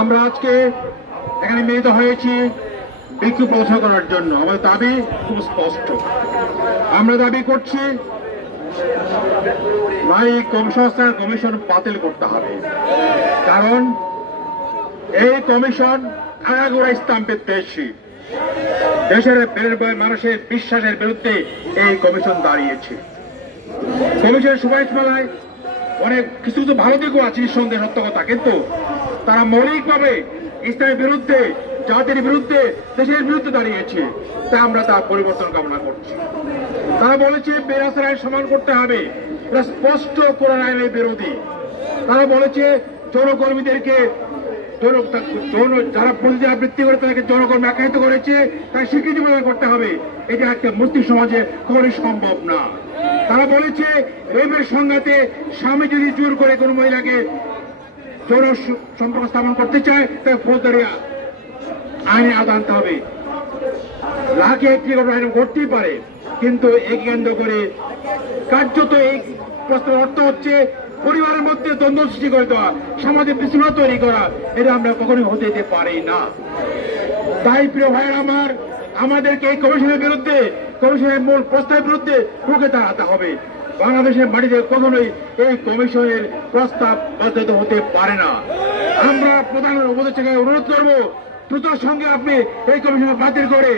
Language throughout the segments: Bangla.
আমরা আজকে এখানে মিলিত হয়েছি বিক্ষোভ প্রদর্শন করার জন্য। আমাদের দাবি খুব স্পষ্ট। আমরা দাবি করছি, ভাই, কম সংস্থার কমিশন বাতিল করতে হবে। কারণ এই কমিশন আগাগোড়া ইসলামের দেশি দেশের মানুষের বিশ্বাসের বিরুদ্ধে এই কমিশন দাঁড়িয়েছে। কমিশনের সুপারিশ মেলায় অনেক কিছু কিছু ভালো দিকও আছে সন্দেহ সত্য কথা কিন্তু তারা মৌলিকভাবে ইসলামের বিরুদ্ধে, জাতির বিরুদ্ধে, দেশের বিরুদ্ধে দাঁড়িয়েছে। তা আমরা তার পরিবর্তন কামনা করছি। তারা বলেছে বেরাসের আইন সমান করতে হবে। এটা স্পষ্ট কোরআন আইনের বিরোধী। তারা বলেছে, জনকর্মীদেরকে জন- জন- যারা প্রতিটি আবৃত্তি করে তাদেরকে জনকর্মী আখ্যায়িত করেছে, তাই স্বীকৃতি প্রদান করতে হবে। এটা একটা মুসলিম সমাজে কখনোই সম্ভব না। তারা বলেছে রেমের সংঘাতে স্বামী যদি জোর করে কোনো মহিলাকে সু- সম্পর্ক স্থাপন করতে চায়, তাকে ফৌজদারি আইনে আওতা আনতে হবে। লাখে একটি ঘটনা ঘটতেই পারে, কিন্তু এই কেন্দ্র করে কার্যত এই প্রশ্নের অর্থ হচ্ছে, পরিবারের মধ্যে দ্বন্দ্ব সৃষ্টি করে দেওয়া, সমাজে বিশৃঙ্খলা তৈরি করা, এটা আমরা কখনোই হতে দিতে পারি না। তাই প্রিয় ভাইয়ের আমার, আমাদেরকে এই কমিশনের বিরুদ্ধে কমিশনের মূল প্রস্তাবের বিরুদ্ধে রুখে দাঁড়াতে হবে। বাংলাদেশের মাটিতে কখনোই এই কমিশনের প্রস্তাব বাধ্যত হতে পারে না। আমরা প্রধান উপদেষ্টাকে অনুরোধ করব, দ্রুত সঙ্গে আপনি এই কমিশন বাতিল করে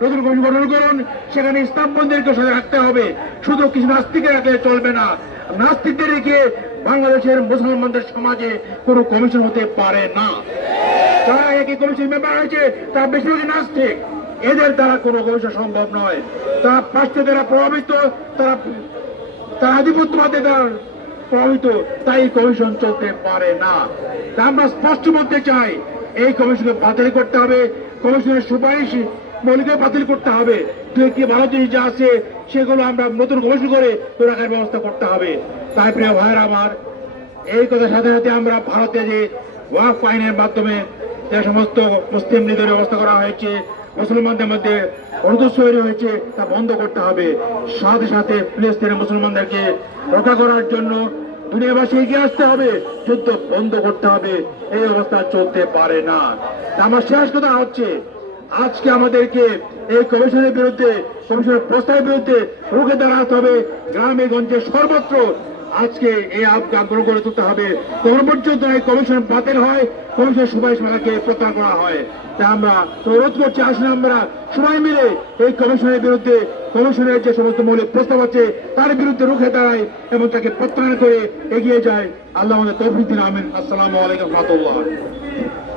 নতুন কমিশন গঠন করুন। সেখানে ইসলামপন্থীদেরকে সাথে রাখতে হবে। শুধু কিছু নাস্তিকে রাখলে চলবে না, নাস্তিকদের রেখে বাংলাদেশের মুসলমানদের সমাজে কোনো কমিশন হতে পারে না। যারা একই কমিশন মেম্বার হয়েছে, তারা বেশিরভাগই নাস্তিক। এদের দ্বারা কোনো কমিশন সম্ভব নয়। তারা পাঁচটা দ্বারা প্রভাবিত, তারা তারা আধিপত্যবাদে দ্বারা প্রভাবিত, তাই কমিশন চলতে পারে না। তা আমরা স্পষ্ট বলতে চাই, এই কমিশনকে বাতিল করতে হবে। কমিশনের সুপারিশ মৌলিক বাতিল করতে হবে। দু একটি ভালো জিনিস যা আছে, সেগুলো আমরা নতুন কমিশন করে রাখার ব্যবস্থা করতে হবে। তাই প্রিয় ভাইয়ের আমার, এই কথার সাথে সাথে আমরা ভারতে যে ওয়াক আইনের মাধ্যমে যে সমস্ত মুসলিম লীগের ব্যবস্থা করা হয়েছে মুসলমানদের মধ্যে তৈরি হয়েছে, তা বন্ধ করতে হবে। সাথে সাথে ফিলিস্তিনের মুসলমানদেরকে রক্ষা করার জন্য দুনিয়াবাসী এগিয়ে আসতে হবে, যুদ্ধ বন্ধ করতে হবে। এই অবস্থা চলতে পারে না। আমার শেষ কথা হচ্ছে, আজকে আমাদেরকে এই কমিশনের বিরুদ্ধে, কমিশনের প্রস্তাবের বিরুদ্ধে রুখে দাঁড়াতে হবে। গ্রামে গঞ্জে সর্বত্র আজকে এই আবগান গ্রহণ করে তুলতে হবে। তখন পর্যন্ত এই কমিশন বাতিল হয়। কমিশন সুপারিশ মেলাকে প্রত্যাহার করা হয়। তাই আমরা অনুরোধ করছি, আসুন আমরা সবাই মিলে এই কমিশনের বিরুদ্ধে কমিশনের যে সমস্ত মৌলিক প্রস্তাব আছে, তার বিরুদ্ধে রুখে দাঁড়াই এবং তাকে প্রত্যাহার করে এগিয়ে যায় আল্লাহ আমাদের দিন, আমিন। আসসালামু আলাইকুম রহমতুল্লাহ।